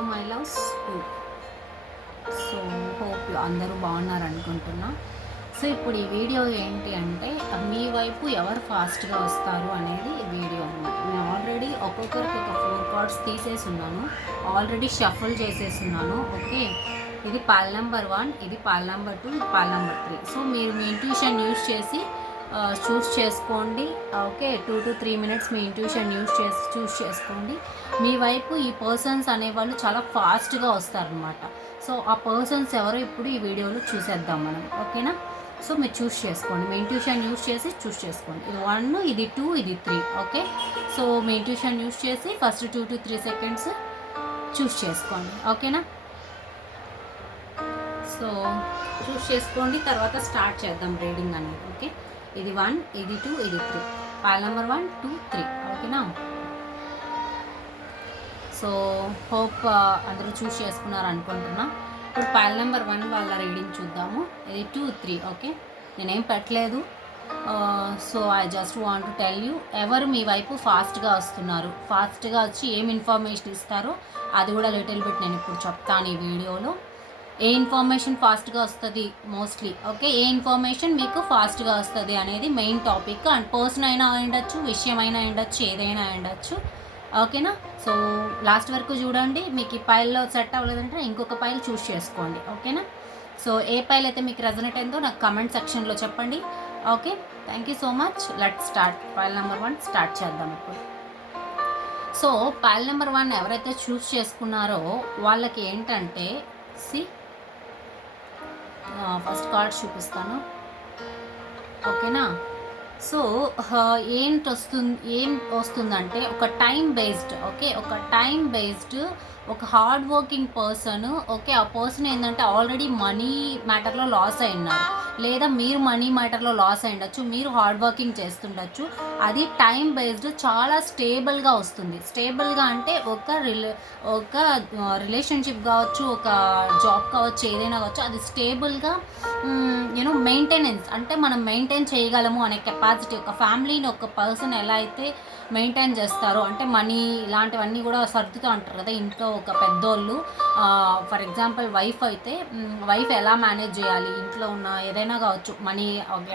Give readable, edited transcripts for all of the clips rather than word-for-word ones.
Hello my loves two. So hope అందరూ బాగున్నారు అనుకుంటున్నా. సో ఇప్పుడు ఈ వీడియో ఏంటి అంటే మీ వైపు ఎవరు ఫాస్ట్గా వస్తారు అనేది వీడియో అన్నమాట. నేను ఆల్రెడీ ఒక్కొక్కరికి ఒక 4 కార్డ్స్ తీసేసి ఉన్నాను, ఆల్రెడీ షఫుల్ చేసేస్తున్నాను. ఓకే, ఇది పాల్ నెంబర్ 1, ఇది పాల్ నెంబర్ 2, ఇది పాల్ నెంబర్ 3. సో మీరు మీ ఇంట్యూషన్ యూజ్ చేసి చూస్ చేసుకోండి. ఓకే, 2 to 3 minutes మీ ఇంట్యూషన్ చూస్ చేసుకోండి. మీ వైపు ఈ పర్సన్స్ అనేవాళ్ళు చాలా ఫాస్ట్గా వస్తారనమాట. సో ఆ పర్సన్స్ ఎవరో ఇప్పుడు ఈ వీడియోలో చూసేద్దాం మనం. ఓకేనా? సో మీరు చూస్ చేసుకోండి, మీ ఇంట్యూషన్ యూజ్ చేసి చూస్ చేసుకోండి. ఇది 1, ఇది 2, ఇది 3. ఓకే, సో మీ ఇంట్యూషన్ యూజ్ చేసి ఫస్ట్ 2 to 3 seconds చూస్ చేసుకోండి. ఓకేనా? సో చూస్ చేసుకోండి, తర్వాత స్టార్ట్ చేద్దాం రీడింగ్ అనేది. ఓకే, ఇది 1, ఇది 2, ఇది 3. పాల్ నెంబర్ 1, 2, 3. ఓకేనా? సో హోప్ అందరూ చూస్ చేసుకున్నారు అనుకుంటున్నా. ఇప్పుడు పాల్ నెంబర్ 1 వాళ్ళ రీడింగ్ చూద్దాము. ఇది 2, 3. ఓకే, నేనేం పెట్టలేదు. So I just want to tell you ఎవరు మీ వైపు ఫాస్ట్గా వస్తున్నారు, ఫాస్ట్గా వచ్చి ఏం ఇన్ఫర్మేషన్ ఇస్తారో అది కూడా లిటిల్ బిట్ నేను ఇప్పుడు చెప్తాను ఈ వీడియోలో. ఏ ఇన్ఫర్మేషన్ ఫాస్ట్గా వస్తుంది మోస్ట్లీ. ఓకే, ఏ ఇన్ఫర్మేషన్ మీకు ఫాస్ట్గా వస్తుంది అనేది మెయిన్ టాపిక్. అండ్ పర్సన్ అయినా ఉండొచ్చు, విషయం అయినా ఉండొచ్చు, ఏదైనా ఉండొచ్చు. ఓకేనా? సో లాస్ట్ వరకు చూడండి. మీకు ఈ పైల్లో సెట్ అవ్వలేదంటే ఇంకొక పైల్ చూస్ చేసుకోండి. ఓకేనా? సో ఏ పైల్ అయితే మీకు రెజనేట్ అయిందో నాకు కమెంట్ సెక్షన్లో చెప్పండి. Okay, thank you so much. Let start. Pile number 1 start చేద్దాం ఇప్పుడు. సో పైల్ నెంబర్ 1 ఎవరైతే చూస్ చేసుకున్నారో వాళ్ళకి ఏంటంటే ఫస్ట్ కార్డ్ చూపిస్తాను. ఓకేనా? సో ఏం వస్తుందంటే ఒక టైం బేస్డ్. ఓకే, ఒక టైం బేస్డ్ ఒక హార్డ్ వర్కింగ్ పర్సన్. ఓకే, ఆ పర్సన్ ఏంటంటే ఆల్రెడీ మనీ మ్యాటర్లో లాస్ అయి ఉన్నారు, లేదా మీరు మనీ మ్యాటర్లో లాస్ అయి ఉండొచ్చు, మీరు హార్డ్ వర్కింగ్ చేస్తుండొచ్చు. అది టైం బేస్డ్ చాలా స్టేబుల్గా వస్తుంది. స్టేబుల్గా అంటే ఒక రిలేషన్షిప్ కావచ్చు, ఒక జాబ్ కావచ్చు, ఏదైనా కావచ్చు, అది స్టేబుల్గా మెయింటెనెన్స్ అంటే మనం మెయింటైన్ చేయగలము అనే కెపాసిటీ. ఒక ఫ్యామిలీని ఒక పర్సన్ ఎలా అయితే మెయింటైన్ చేస్తారో, అంటే మనీ ఇలాంటివన్నీ కూడా సర్దుతూ అంటారు కదా ఇంట్లో ఒక పెద్దోళ్ళు. ఫర్ ఎగ్జాంపుల్ వైఫ్ అయితే వైఫ్ ఎలా మేనేజ్ చేయాలి, ఇంట్లో ఉన్న ఏదైనా కావచ్చు, మనీ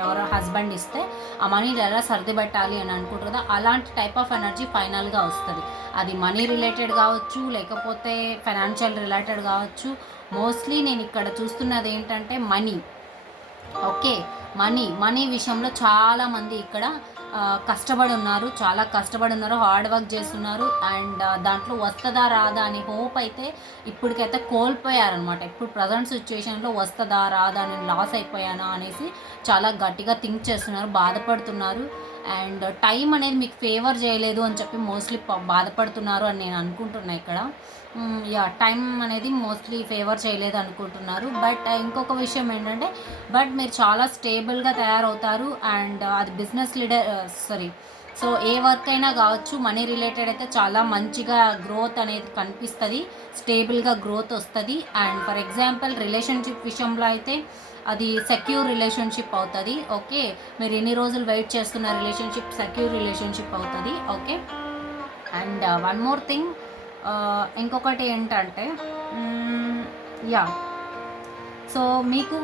ఎవరో హస్బెండ్ ఇస్తే ఆ మనీని ఎలా సర్ది పెట్టాలి అని అనుకుంటారు కదా, అలాంటి టైప్ ఆఫ్ ఎనర్జీ ఫైనల్గా వస్తుంది. అది మనీ రిలేటెడ్ కావచ్చు, లేకపోతే ఫైనాన్షియల్ రిలేటెడ్ కావచ్చు. మోస్ట్లీ నేను ఇక్కడ చూస్తున్నది ఏంటంటే మనీ. ఓకే, మనీ విషయంలో చాలామంది ఇక్కడ కష్టపడి ఉన్నారు, చాలా కష్టపడి ఉన్నారు, హార్డ్ వర్క్ చేస్తున్నారు. అండ్ దాంట్లో వస్తుందా రాదా అని హోప్ అయితే ఇప్పటికైతే కోల్పోయారనమాట. ఇప్పుడు ప్రజెంట్ సిచ్యువేషన్లో వస్తుందా రాదా, నేను లాస్ అయిపోయానా అనేసి చాలా గట్టిగా థింక్ చేస్తున్నారు, బాధపడుతున్నారు. అండ్ టైం అనేది మీకు ఫేవర్ చేయలేదు అని చెప్పి మోస్ట్లీ బాధపడుతున్నారు అని నేను అనుకుంటున్నాను ఇక్కడ. టైం అనేది మోస్ట్లీ ఫేవర్ చేయలేదు అనుకుంటున్నారు. బట్ ఇంకొక విషయం ఏంటంటే మీరు చాలా స్టేబుల్గా తయారవుతారు. అండ్ అది బిజినెస్ సో ఏ వర్క్ అయినా కావచ్చు, మనీ రిలేటెడ్ అయితే చాలా మంచిగా గ్రోత్ అనేది కనిపిస్తుంది, స్టేబుల్గా గ్రోత్ వస్తుంది. అండ్ ఫర్ ఎగ్జాంపుల్ రిలేషన్షిప్ విషయంలో అయితే అది సెక్యూర్ రిలేషన్షిప్ అవుతుంది. ఓకే, మీరు ఎన్ని రోజులు వెయిట్ చేస్తున్న రిలేషన్షిప్ సెక్యూర్ రిలేషన్షిప్ అవుతుంది. Okay, and one more thing, ఇంకొకటి ఏంటంటే సో మీకు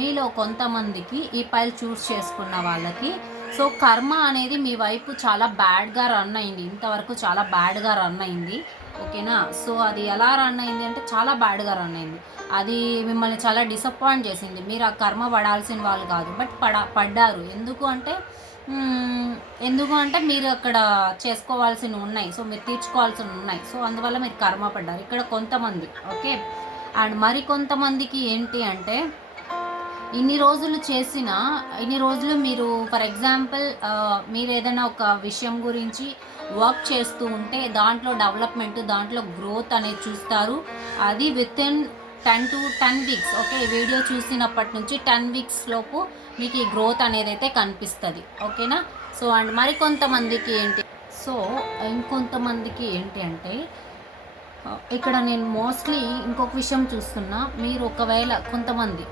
మీలో కొంతమందికి ఈ పైల్ చూస్ చేసుకున్న వాళ్ళకి సో కర్మ అనేది మీ వైపు చాలా బ్యాడ్గా రన్ అయింది, ఇంతవరకు చాలా బ్యాడ్గా రన్ అయింది. ఓకేనా? సో అది ఎలా రన్ అయింది అంటే చాలా బ్యాడ్గా రన్ అయింది. అది మిమ్మల్ని చాలా డిసప్పాయింట్ చేసింది. మీరు ఆ కర్మ పడాల్సిన వాళ్ళు కాదు, బట్ పడ్డారు. ఎందుకు అంటే మీరు అక్కడ చేసుకోవాల్సినవి ఉన్నాయి, సో మీరు తీర్చుకోవాల్సినవి ఉన్నాయి. సో అందువల్ల మీరు కర్మ పడ్డారు ఇక్కడ కొంతమంది. ఓకే, అండ్ మరి కొంతమందికి ఏంటి అంటే ఇన్ని రోజులు మీరు ఫర్ ఎగ్జాంపుల్ మీరు ఏదైనా ఒక విషయం గురించి వర్క్ చేస్తూ ఉంటే దాంట్లో డెవలప్మెంట్, దాంట్లో గ్రోత్ అనేది చూస్తారు. అది within 10 to 10 weeks. Okay, video చూసినప్పటి నుంచి 10 weeks లోపు మీకు ఈ గ్రోత్ అనేది అయితే కనిపిస్తుంది. ఓకేనా? సో అండ్ ఇంకొంతమందికి ఏంటి అంటే ఇక్కడ నేను మోస్ట్లీ ఇంకొక విషయం చూస్తున్నా. మీరు ఒకవేళ కొంతమంది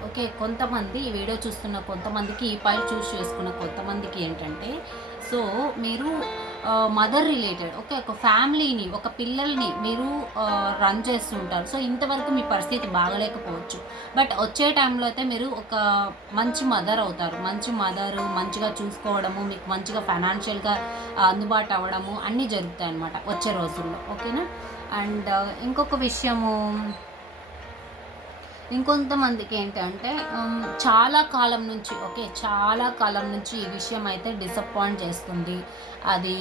ఈ వీడియో చూస్తున్న కొంతమందికి ఈ పైల్ చూస్ చేసుకున్న కొంతమందికి ఏంటంటే సో మీరు మదర్ రిలేటెడ్, ఓకే, ఒక ఫ్యామిలీని, ఒక పిల్లల్ని మీరు రన్ చేస్తుంటారు. సో ఇంతవరకు మీ పరిస్థితి బాగలేకపోవచ్చు, బట్ వచ్చే టైంలో అయితే మీరు ఒక మంచి మదర్ అవుతారు. మంచి మదరు, మంచిగా చూసుకోవడము, మీకు మంచిగా ఫైనాన్షియల్గా అందుబాటు అవ్వడము అన్నీ జరుగుతాయి అన్నమాట వచ్చే రోజుల్లో, ఓకేనా. అండ్ ఇంకొక విషయము, ఇంకొంతమందికి ఏంటంటే చాలా కాలం నుంచి, ఓకే, చాలా కాలం నుంచి ఈ విషయం అయితే డిసప్పాయింట్ చేస్తుంది. అది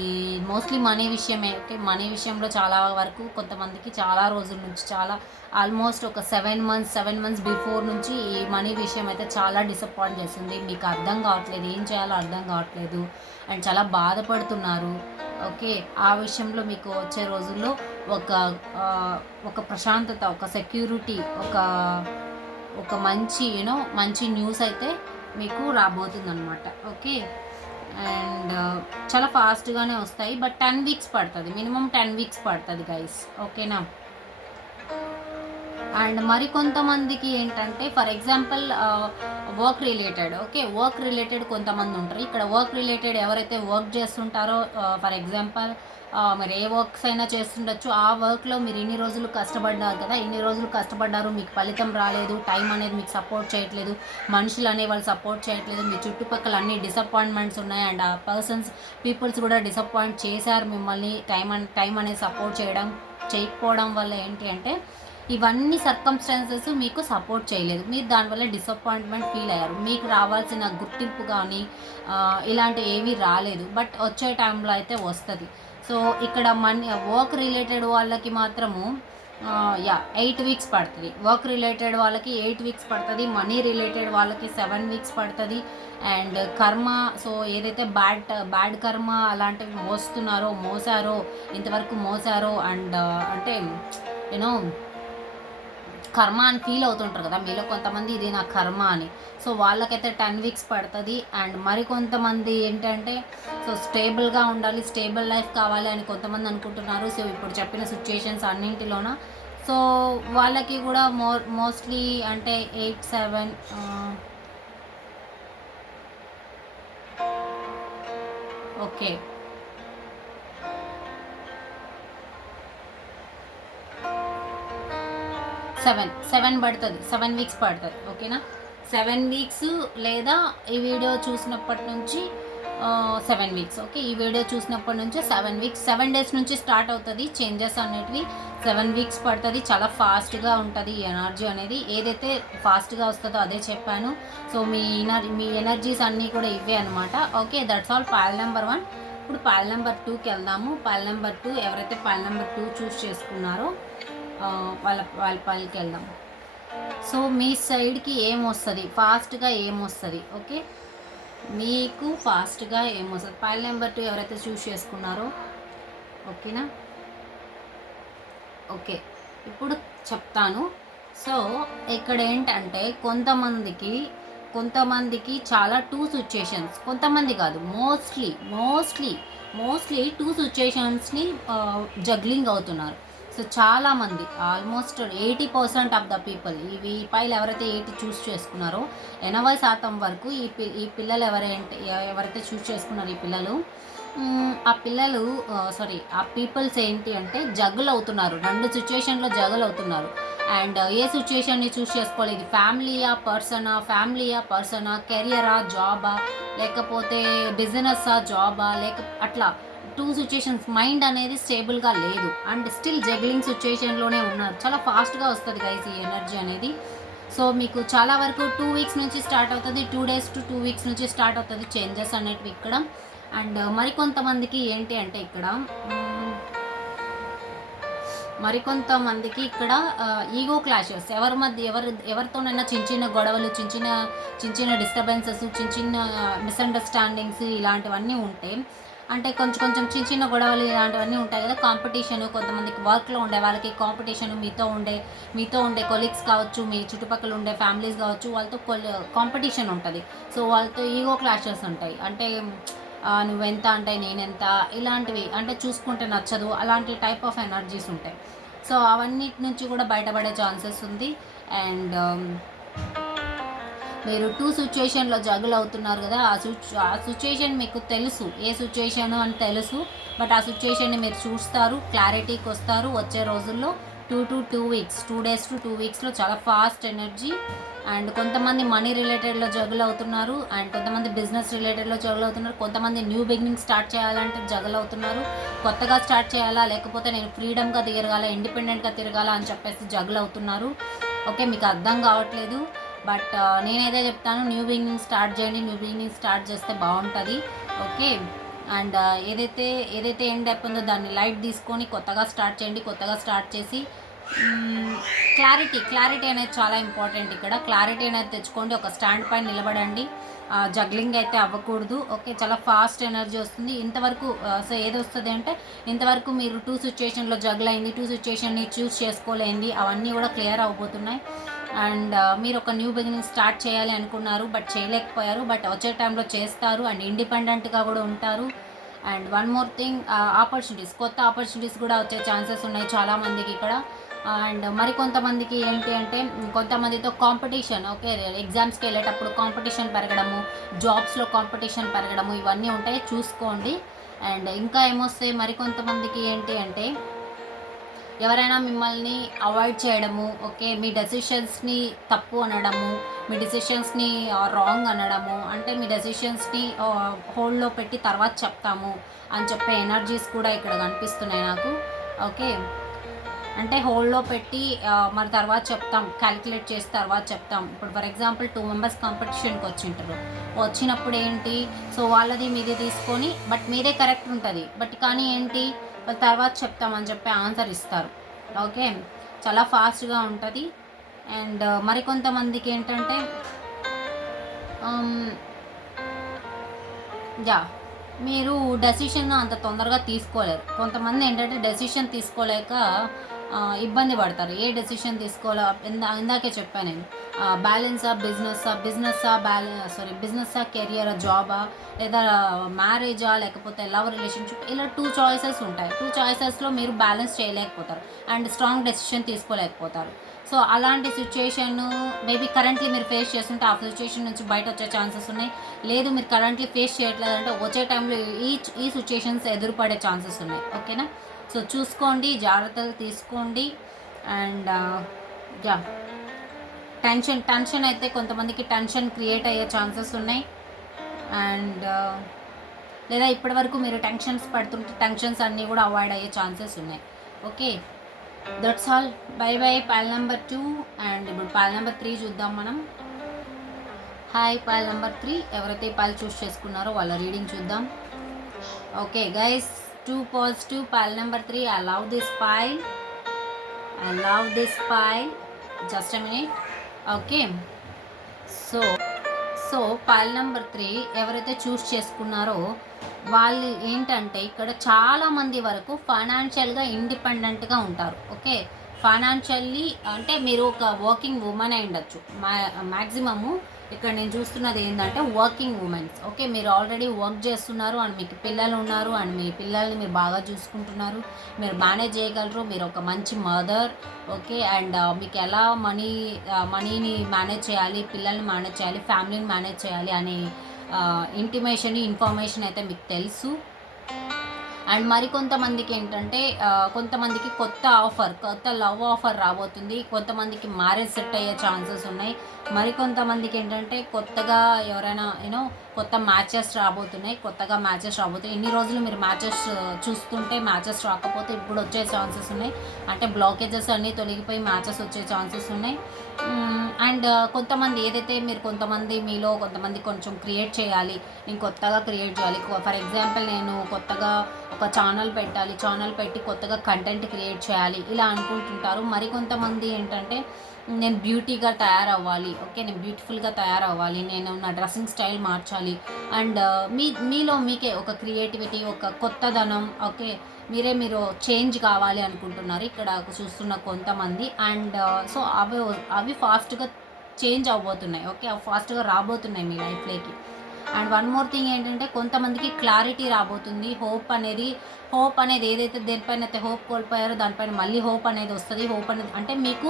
మోస్ట్లీ మనీ విషయమే. ఓకే, మనీ విషయంలో చాలా వరకు కొంతమందికి చాలా రోజుల నుంచి, చాలా ఆల్మోస్ట్ ఒక 7 మంత్స్ బిఫోర్ నుంచి ఈ మనీ విషయం అయితే చాలా డిసప్పాయింట్ చేస్తుంది. మీకు అర్థం కావట్లేదు, ఏం చేయాలో అర్థం కావట్లేదు, అండ్ చాలా బాధపడుతున్నారు. ఓకే, ఆ విషయంలో మీకు వచ్చే రోజుల్లో ఒక ఒక ప్రశాంతత, ఒక సెక్యూరిటీ, ఒక ఒక మంచి మంచి న్యూస్ అయితే మీకు రాబోతుందన్నమాట. ఓకే, అండ్ చాలా ఫాస్ట్గానే వస్తాయి, బట్ 10 వీక్స్ పడుతుంది, మినిమం 10 వీక్స్ పడుతుంది గైస్, ఓకేనా. అండ్ మరి కొంతమందికి ఏంటంటే for example work related, okay, work related కొంతమంది ఉంటారు. ఇక్కడ వర్క్ రిలేటెడ్ ఎవరైతే వర్క్ చేస్తుంటారో, ఫర్ ఎగ్జాంపుల్ మీరు ఏ వర్క్స్ అయినా చేస్తుండొచ్చు. ఆ వర్క్లో మీరు ఇన్ని రోజులు కష్టపడ్డారు కదా, ఇన్ని రోజులు కష్టపడ్డారు, మీకు ఫలితం రాలేదు, టైం అనేది మీకు సపోర్ట్ చేయట్లేదు, మనుషులు అనేవాళ్ళు సపోర్ట్ చేయట్లేదు, మీ చుట్టుపక్కల అన్ని డిసప్పాయింట్మెంట్స్ ఉన్నాయి, అండ్ ఆ పీపుల్స్ కూడా డిసప్పాయింట్ చేశారు మిమ్మల్ని, టైం అనేది సపోర్ట్ చేయకపోవడం వల్ల ఏంటి అంటే ఇవన్నీ సర్కమ్స్టాన్సెస్ మీకు సపోర్ట్ చేయలేదు, మీరు దానివల్ల డిసప్పాయింట్మెంట్ ఫీల్ అయ్యారు, మీకు రావాల్సిన గుర్తింపు కానీ ఇలాంటివి ఏమీ రాలేదు, బట్ వచ్చే టైంలో అయితే వస్తుంది. సో ఇక్కడ వర్క్ రిలేటెడ్ వాళ్ళకి మాత్రము 8 వీక్స్ పడుతుంది, వర్క్ రిలేటెడ్ వాళ్ళకి 8 వీక్స్ పడుతుంది, మనీ రిలేటెడ్ వాళ్ళకి 7 వీక్స్ పడుతుంది. అండ్ కర్మ, సో ఏదైతే బ్యాడ్ కర్మ అలాంటివి మోసారో ఇంతవరకు మోసారో, అండ్ అంటే యూనో కర్మ అని ఫీల్ అవుతుంటారు కదా మీలో కొంతమంది, ఇది నా కర్మ అని, సో వాళ్ళకైతే 10 వీక్స్ పడుతుంది. అండ్ మరి కొంతమంది ఏంటంటే సో స్టేబుల్గా ఉండాలి, స్టేబుల్ లైఫ్ కావాలి అని కొంతమంది అనుకుంటున్నారు. సో ఇప్పుడు చెప్పిన సిచ్యుయేషన్స్ అన్నింటిలోన సో వాళ్ళకి కూడా మోస్ట్లీ అంటే 8, 7 ఓకే 7 పడుతుంది, 7 వీక్స్ పడుతుంది, ఓకేనా. 7 వీక్స్ లేదా ఈ వీడియో చూసినప్పటి నుంచి 7 వీక్స్, ఓకే, ఈ వీడియో చూసినప్పటి నుంచి 7 వీక్స్, 7 డేస్ నుంచి స్టార్ట్ అవుతుంది చేంజెస్ అనేటివి. 7 వీక్స్ పడుతుంది, చాలా ఫాస్ట్గా ఉంటుంది ఈ ఎనర్జీ అనేది, ఏదైతే ఫాస్ట్గా వస్తుందో అదే చెప్పాను. సో మీ ఎనర్జీస్ అన్నీ కూడా ఇవే అనమాట. ఓకే, దట్స్ ఆల్ పాల్ నెంబర్ 1. ఇప్పుడు పాల్ నెంబర్ 2కి వెళ్దాము. పాల్ నెంబర్ 2 ఎవరైతే పాల్ నెంబర్ 2 చూస్ చేసుకున్నారో వాళ్ళ పైకి వెళ్దాం. సో మీ సైడ్కి ఏమొస్తుంది, ఫాస్ట్గా ఏమొస్తుంది, ఓకే, మీకు ఫాస్ట్గా ఏమొస్తుంది పైల్ నెంబర్ 2 ఎవరైతే చూస్ చేసుకున్నారో, ఓకేనా. ఓకే, ఇప్పుడు చెప్తాను. సో ఇక్కడ ఏంటంటే కొంతమందికి చాలా 2 సిచ్యుయేషన్స్, కొంతమంది కాదు, మోస్ట్లీ 2 సిచ్యుయేషన్స్ని జగ్లింగ్ అవుతున్నారు. సో చాలామంది ఆల్మోస్ట్ 80% ఆఫ్ ద పీపుల్ ఈ పైలు ఎవరైతే 80 చూస్ చేసుకున్నారో 80% వరకు ఈ పిల్లలు ఎవరైతే చూస్ చేసుకున్నారో ఆ పీపుల్స్ ఏంటి అంటే జగుల్ అవుతున్నారు, 2 సిచ్యుయేషన్లో జగుల్ అవుతున్నారు. అండ్ ఏ సిచ్యుయేషన్ని చూస్ చేసుకోవాలి, ఇది ఫ్యామిలీయా పర్సనా, కెరియరా, జాబా, లేకపోతే బిజినెస్సా, జాబా, లేక అట్లా 2 సిచ్యుయేషన్స్. మైండ్ అనేది స్టేబుల్గా లేదు అండ్ స్టిల్ జగ్లింగ్ సిచ్యుయేషన్లోనే ఉన్నారు. చాలా ఫాస్ట్గా వస్తుంది గైస్ ఈ ఎనర్జీ అనేది. సో మీకు చాలా వరకు 2 వీక్స్ నుంచి స్టార్ట్ అవుతుంది, 2 days to 2 weeks నుంచి స్టార్ట్ అవుతుంది చేంజెస్ అనేటివి ఇక్కడ. అండ్ మరికొంతమందికి ఏంటి అంటే మరికొంతమందికి ఇక్కడ ఈగో క్లాషెస్, ఎవరితోనైనా చిన్న గొడవలు, చిన్న డిస్టర్బెన్సెస్, చిన్న మిస్అండర్స్టాండింగ్స్ ఇలాంటివన్నీ ఉంటే, అంటే కొంచెం చిన్న గొడవలు ఇలాంటివన్నీ ఉంటాయి కదా. కాంపిటీషన్, కొంతమందికి వర్క్లో ఉండే వాళ్ళకి కాంపిటీషన్, మీతో ఉండే కొలీగ్స్ కావచ్చు, మీ చుట్టుపక్కల ఉండే ఫ్యామిలీస్ కావచ్చు, వాళ్ళతో కాంపిటీషన్ ఉంటుంది. సో వాళ్ళతో ఈగో క్లాషెస్ ఉంటాయి, అంటే నువ్వెంత అంటే నేనెంత, ఇలాంటివి అంటే చూసుకుంటే నచ్చదు, అలాంటి టైప్ ఆఫ్ ఎనర్జీస్ ఉంటాయి. సో అవన్నిటి నుంచి కూడా బయటపడే ఛాన్సెస్ ఉంది. అండ్ మీరు 2 సిచ్యుయేషన్‌లో జగుల్ అవుతున్నారు గదా! ఆ సిచ్యుయేషన్ మీకు తెలుసు. ఏ సిచ్యుయేషను అని తెలుసు. బట్ ఆ సిచ్యుయేషన్‌ని మీరు చూస్తారు. క్లారిటీకొస్తారు వచ్చే రోజుల్లో. 2 వీక్స్, 2 డేస్ టు 2 వీక్స్‌లో చాలా ఫాస్ట్ ఎనర్జీ. అండ్ కొంతమంది మనీ రిలేటెడ్‌లో జగుల్ అవుతున్నారు. అండ్ కొంతమంది బిజినెస్ రిలేటెడ్‌లో జగుల్ అవుతున్నారు. కొంతమంది న్యూ బిగినింగ్ స్టార్ట్ చేయాలంటే జగుల్ అవుతున్నారు. కొత్తగా స్టార్ట్ చేయాలా, లేకపోతే నేను ఫ్రీడమ్‌గా తిరగాల, ఇండిపెండెంట్‌గా తిరగాల అని చెప్పేసి జగుల్ అవుతున్నారు. ఓకే. మీకు అర్థం కావట్లేదు. బట్ నేనైతే చెప్తాను, న్యూ బిగినింగ్ స్టార్ట్ చేయండి. న్యూ బిగినింగ్ స్టార్ట్ చేస్తే బాగుంటుంది. ఓకే. అండ్ ఏదైతే ఎండ్ అయిపోయిందో దాన్ని లైట్ తీసుకొని కొత్తగా స్టార్ట్ చేయండి. కొత్తగా స్టార్ట్ చేసి క్లారిటీ అనేది చాలా ఇంపార్టెంట్. ఇక్కడ క్లారిటీ అనేది తెచ్చుకోండి. ఒక స్టాండ్ పైన నిలబడండి. జగ్లింగ్ అయితే అవ్వకూడదు. ఓకే. చాలా ఫాస్ట్ ఎనర్జీ వస్తుంది. ఇంతవరకు సో ఏది వస్తుంది అంటే, ఇంతవరకు మీరు 2 సిచ్యుయేషన్లో జగ్ల్ అయింది, 2 సిచ్యుయేషన్ని చూస్ చేసుకోలేంది, అవన్నీ కూడా క్లియర్ అవబోతున్నాయి. అండ్ మీరు ఒక న్యూ బిగినింగ్ స్టార్ట్ చేయాలి అనుకున్నారు, బట్ చేయలేకపోయారు. బట్ వచ్చే టైంలో చేస్తారు. అండ్ ఇండిపెండెంట్గా కూడా ఉంటారు. అండ్ వన్ మోర్ థింగ్, కొత్త ఆపర్చునిటీస్ కూడా వచ్చే ఛాన్సెస్ ఉన్నాయి చాలామందికి ఇక్కడ. అండ్ మరి కొంతమందికి ఏంటి అంటే, కొంతమందితో కాంపిటీషన్, ఓకే, ఎగ్జామ్స్కి వెళ్ళేటప్పుడు కాంపిటీషన్ పెరగడము, జాబ్స్లో కాంపిటీషన్ పెరగడము, ఇవన్నీ ఉంటాయి, చూసుకోండి. అండ్ ఇంకా ఏమొస్తాయి మరి కొంతమందికి ఏంటి అంటే, ఎవరైనా మిమ్మల్ని అవాయిడ్ చేయడము, ఓకే, మీ డెసిషన్స్ని తప్పు అనడము, మీ డెసిషన్స్ని రాంగ్ అనడము, అంటే మీ డెసిషన్స్ని హోల్డ్లో పెట్టి తర్వాత చెప్తాము అని చెప్పే ఎనర్జీస్ కూడా ఇక్కడ కనిపిస్తున్నాయి నాకు. ఓకే. అంటే హోల్డ్లో పెట్టి మరి తర్వాత చెప్తాం, క్యాలిక్యులేట్ చేసి తర్వాత చెప్తాం. ఇప్పుడు ఫర్ ఎగ్జాంపుల్ 2 మెంబర్స్ కాంపిటీషన్కి వచ్చింటారు. వచ్చినప్పుడు ఏంటి, సో వాళ్ళది మీది తీసుకొని, బట్ మీదే కరెక్ట్ ఉంటుంది, బట్ కానీ ఏంటి, వాళ్ళు తర్వాత చెప్తామని చెప్పి ఆన్సర్ ఇస్తారు. ఓకే. చాలా ఫాస్ట్గా ఉంటుంది. అండ్ మరికొంతమందికి ఏంటంటే, యా, మీరు డెసిషన్ అంత తొందరగా తీసుకోలేరు. కొంతమంది ఏంటంటే డెసిషన్ తీసుకోలేక ఇబ్బంది పడతారు. ఏ డెసిషన్ తీసుకోవాలో ఇందాకే చెప్పాను నేను. బిజినెస్సా, కెరియరా, జాబా, లేదా మ్యారేజా, లేకపోతే లవ్ రిలేషన్షిప్, ఇలా 2 చాయిసెస్ ఉంటాయి. 2 చాయిసెస్లో మీరు బ్యాలెన్స్ చేయలేకపోతారు. అండ్ స్ట్రాంగ్ డెసిషన్ తీసుకోలేకపోతారు. సో అలాంటి సిచ్యుయేషన్ మేబీ కరెంట్లీ మీరు ఫేస్ చేస్తుంటే ఆ సిచ్యుయేషన్ నుంచి బయట వచ్చే ఛాన్సెస్ ఉన్నాయి. లేదు మీరు కరెంట్లీ ఫేస్ చేయట్లేదంటే వచ్చే టైంలో ఈ సిచ్యుయేషన్స్ ఎదురుపడే ఛాన్సెస్ ఉన్నాయి. ఓకేనా. సో చూసుకోండి, జాగ్రత్తలు తీసుకోండి. అండ్ యా, టెన్షన్ అయితే కొంతమందికి టెన్షన్ క్రియేట్ అయ్యే ఛాన్సెస్ ఉన్నాయి. అండ్ లేదా ఇప్పటివరకు మీరు టెన్షన్స్ పడుతుంటే టెన్షన్స్ అన్నీ కూడా అవాయిడ్ అయ్యే ఛాన్సెస్ ఉన్నాయి. Okay. That's all. Bye by. Pile number 2. And ఇప్పుడు పైల్ నెంబర్ 3 చూద్దాం మనం. Hi pile number 3. ఎవరైతే పైల్ చూస్ చేసుకున్నారో వాళ్ళ రీడింగ్ చూద్దాం. Okay guys, 2 positive. Pile number 3. I love this pile. Just a minute. Okay. So pile number 3 ఎవరైతే చూస్ చేసుకున్నారో వాళ్ళు ఏంటంటే, ఇక్కడ చాలామంది వరకు ఫైనాన్షియల్గా ఇండిపెండెంట్గా ఉంటారు. ఓకే. ఫైనాన్షియల్లీ అంటే మీరు ఒక వర్కింగ్ ఉమెన్ అయి ఉండొచ్చు. మ్యాక్సిమము ఇక్కడ నేను చూస్తున్నది ఏంటంటే వర్కింగ్ ఉమెన్స్. ఓకే. మీరు ఆల్రెడీ వర్క్ చేస్తున్నారు అండ్ మీకు పిల్లలు ఉన్నారు అండ్ మీ పిల్లల్ని మీరు బాగా చూసుకుంటున్నారు, మీరు మేనేజ్ చేయగలరు, మీరు ఒక మంచి మదర్. ఓకే. అండ్ మీకు ఎలా మనీని మేనేజ్ చేయాలి, పిల్లల్ని మేనేజ్ చేయాలి, ఫ్యామిలీని మేనేజ్ చేయాలి అనే ఇన్ఫర్మేషన్ అయితే మీకు తెలుసు. అండ్ మరికొంతమందికి ఏంటంటే, కొంతమందికి కొత్త లవ్ ఆఫర్ రాబోతుంది. కొంతమందికి మ్యారేజ్ సెట్ అయ్యే ఛాన్సెస్ ఉన్నాయి. మరికొంతమందికి ఏంటంటే కొత్తగా ఎవరైనా కొత్త మ్యాచెస్ రాబోతున్నాయి. ఇన్ని రోజులు మీరు మ్యాచెస్ చూస్తుంటే మ్యాచెస్ రాకపోతే ఇప్పుడు వచ్చే ఛాన్సెస్ ఉన్నాయి. అంటే బ్లాకేజెస్ అన్నీ తొలగిపోయి మ్యాచెస్ వచ్చే ఛాన్సెస్ ఉన్నాయి. అండ్ కొంతమంది మీలో కొంతమంది కొంచెం క్రియేట్ చేయాలి, నేను కొత్తగా క్రియేట్ చేయాలి. ఫర్ ఎగ్జాంపుల్ నేను కొత్తగా ఒక ఛానల్ పెట్టి కొత్తగా కంటెంట్ క్రియేట్ చేయాలి ఇలా అనుకుంటుంటారు. మరికొంతమంది ఏంటంటే, నేను బ్యూటీగా తయారవ్వాలి, ఓకే, నేను బ్యూటిఫుల్గా తయారవ్వాలి, నేను నా డ్రెస్సింగ్ స్టైల్ మార్చాలి. అండ్ మీలో మీకే ఒక క్రియేటివిటీ, ఒక కొత్తదనం, ఓకే, మీరు చేంజ్ కావాలి అనుకుంటున్నారు ఇక్కడ చూస్తున్న కొంతమంది. అండ్ సో అవి ఫాస్ట్గా చేంజ్ అవ్వబోతున్నాయి. ఓకే, అవి ఫాస్ట్గా రాబోతున్నాయి మీ లైఫ్లోకి. అండ్ వన్ మోర్ థింగ్ ఏంటంటే కొంతమందికి క్లారిటీ రాబోతుంది. హోప్ అనేది ఏదైతే దేనిపైన అయితే హోప్ కోల్పోయారో దానిపైన మళ్ళీ హోప్ అనేది వస్తుంది. హోప్ అనేది అంటే మీకు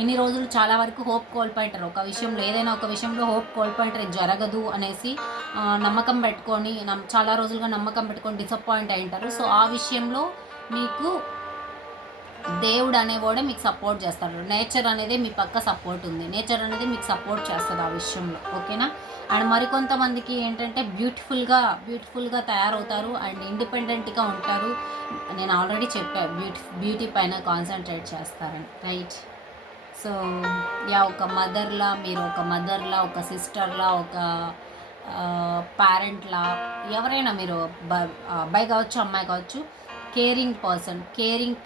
ఇన్ని రోజులు చాలా వరకు హోప్ కోల్పోయింటారు ఒక విషయంలో, ఏదైనా ఒక విషయంలో హోప్ కోల్పోయింటారు, ఇది జరగదు అనేసి నమ్మకం పెట్టుకొని చాలా రోజులుగా నమ్మకం పెట్టుకొని డిసప్పాయింట్ అయింటారు. సో ఆ విషయంలో మీకు దేవుడు అనేవాడే మీకు సపోర్ట్ చేస్తాడు. నేచర్ అనేది మీ పక్క సపోర్ట్ ఉంది. నేచర్ అనేది మీకు సపోర్ట్ చేస్తుంది ఆ విషయంలో, ఓకేనా. అండ్ మరికొంతమందికి ఏంటంటే బ్యూటిఫుల్గా తయారవుతారు అండ్ ఇండిపెండెంట్గా ఉంటారు. నేను ఆల్రెడీ చెప్పాను బ్యూటీ పైన కాన్సన్ట్రేట్ చేస్తారని, రైట్. సో ఒక మదర్లా, మీరు ఒక మదర్లా, ఒక సిస్టర్లా, ఒక పేరెంట్లా, ఎవరైనా మీరు అబ్బాయి కావచ్చు అమ్మాయి కావచ్చు, కేరింగ్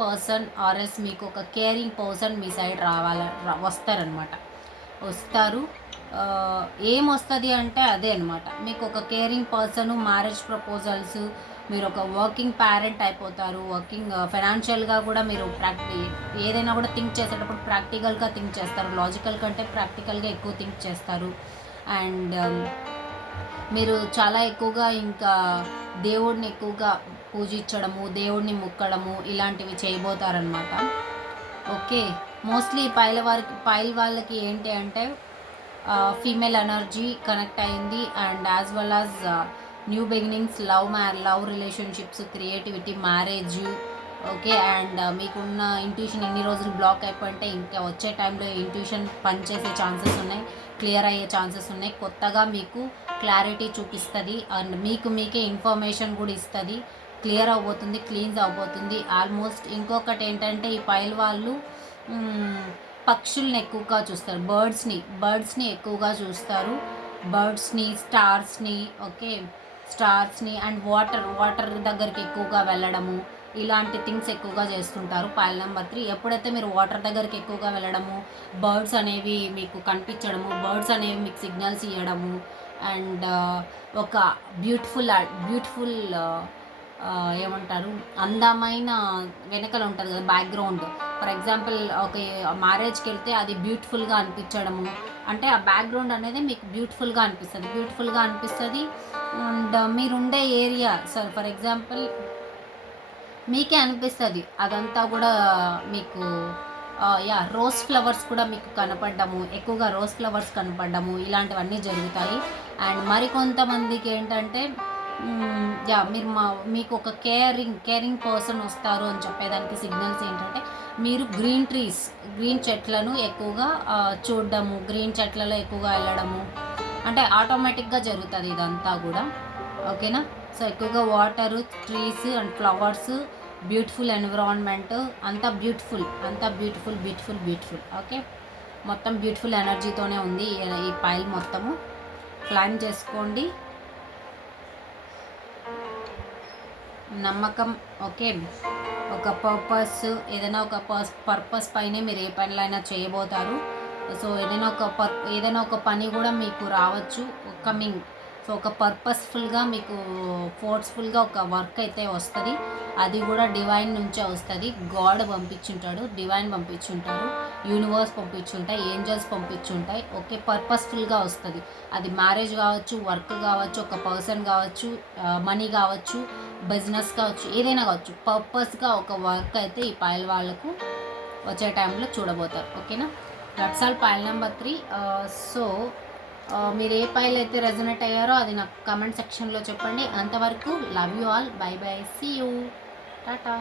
పర్సన్ ఆర్ఎస్ మీకు ఒక కేరింగ్ పర్సన్ మీ సైడ్ వస్తారనమాట. వస్తారు. ఏమొస్తుంది అంటే అదే అనమాట, మీకు ఒక కేరింగ్ పర్సన్, మ్యారేజ్ ప్రపోజల్స్, మీరు ఒక వర్కింగ్ పేరెంట్ అయిపోతారు. ఫైనాన్షియల్గా కూడా మీరు ఏదైనా కూడా థింక్ చేసేటప్పుడు ప్రాక్టికల్గా థింక్ చేస్తారు. లాజికల్ కంటే ప్రాక్టికల్గా ఎక్కువ థింక్ చేస్తారు. అండ్ మీరు చాలా ఎక్కువగా ఇంకా దేవుడిని ఎక్కువగా పూజించడము, దేవుడిని మొక్కడము ఇలాంటివి చేయబోతారనమాట. ఓకే. మోస్ట్లీ పైల వాళ్ళకి ఏంటి అంటే ఫీమేల్ ఎనర్జీ కనెక్ట్ అయింది. And as well as new beginnings, love relationships, creativity, marriage. Okay. And మీకున్న ఇంట్యూషన్ ఇన్ని రోజులు బ్లాక్ అయిపోయింటే ఇంకా వచ్చే టైంలో ఇంట్యూషన్ పనిచేసే ఛాన్సెస్ ఉన్నాయి, క్లియర్ అయ్యే ఛాన్సెస్ ఉన్నాయి. కొత్తగా మీకు క్లారిటీ చూపిస్తుంది అండ్ మీకే ఇన్ఫర్మేషన్ కూడా ఇస్తుంది. క్లియర్ అవబోతుంది, క్లీన్స్ అవబోతుంది ఆల్మోస్ట్. ఇంకొకటి ఏంటంటే ఈ పైల వాళ్ళు పక్షుల్ని ఎక్కువగా చూస్తారు, బర్డ్స్ని ఎక్కువగా చూస్తారు. బర్డ్స్ని, స్టార్స్ని, ఓకే, స్టార్స్ని అండ్ వాటర్ దగ్గరికి ఎక్కువగా వెళ్ళడము, ఇలాంటి థింగ్స్ ఎక్కువగా చేస్తుంటారు పైల్ నెంబర్ 3. ఎప్పుడైతే మీరు వాటర్ దగ్గరికి ఎక్కువగా వెళ్ళడము, బర్డ్స్ అనేవి మీకు కనిపించడము, బర్డ్స్ అనేవి మీకు సిగ్నల్స్ ఇవ్వడము, అండ్ ఒక బ్యూటిఫుల్ ఏమంటారు, అందమైన వెనకలు ఉంటుంది కదా బ్యాక్గ్రౌండ్. ఫర్ ఎగ్జాంపుల్ ఒక మ్యారేజ్కి వెళ్తే అది బ్యూటిఫుల్గా అనిపించడము, అంటే ఆ బ్యాక్గ్రౌండ్ అనేది మీకు బ్యూటిఫుల్గా అనిపిస్తుంది. అండ్ మీరుండే ఏరియా, ఫర్ ఎగ్జాంపుల్ మీకే అనిపిస్తుంది అదంతా కూడా మీకు రోజ్ ఫ్లవర్స్ కూడా మీకు కనపడ్డము, ఎక్కువగా రోజ్ ఫ్లవర్స్ కనపడ్డము, ఇలాంటివన్నీ జరుగుతాయి. అండ్ మరికొంతమందికి ఏంటంటే మీరు మీకు ఒక కేరింగ్ పర్సన్ వస్తారు అని చెప్పేదానికి సిగ్నల్స్ ఏంటంటే మీరు గ్రీన్ చెట్లను ఎక్కువగా చూడడము, గ్రీన్ చెట్లలో ఎక్కువగా వెళ్ళడము, అంటే ఆటోమేటిక్గా జరుగుతుంది ఇదంతా కూడా, ఓకేనా. సో ఎక్కువగా water, trees and flowers, beautiful environment, అంతా బ్యూటిఫుల్. ఓకే. మొత్తం బ్యూటిఫుల్ ఎనర్జీతోనే ఉంది ఈ పైల్ మొత్తము. ప్లాన్ చేసుకోండి, నమ్మకం, ఓకే. ఒక పర్పస్, ఏదైనా ఒక పర్పస్ పైనే మీరు ఏ పనులైనా చేయబోతారు. సో ఏదైనా ఒక పని కూడా మీకు రావచ్చు కమింగ్. సో ఒక పర్పస్ఫుల్గా మీకు ఫోర్స్ఫుల్గా ఒక వర్క్ అయితే వస్తుంది. అది కూడా డివైన్ నుంచే వస్తుంది. గాడ్ పంపించుంటాడు, డివైన్ పంపించుంటారు, యూనివర్స్ పంపించుంటాయి, ఏంజల్స్ పంపించుంటాయి. ఓకే. పర్పస్ఫుల్గా వస్తుంది. అది మ్యారేజ్ కావచ్చు, వర్క్ కావచ్చు, ఒక పర్సన్ కావచ్చు, మనీ కావచ్చు, బిజినెస్ కావచ్చు, ఏదైనా కావచ్చు. పర్పస్గా ఒక వర్క్ అయితే ఈ పైల్ వాళ్ళకు వచ్చే టైంలో చూడబోతారు, ఓకేనా. That's all pile number 3. So మీరు ఏ పైల్ అయితే రెజొనేట్ అయ్యారో అది నాకు కమెంట్ సెక్షన్లో చెప్పండి. అంతవరకు love you all, bye bye, see you, Tata.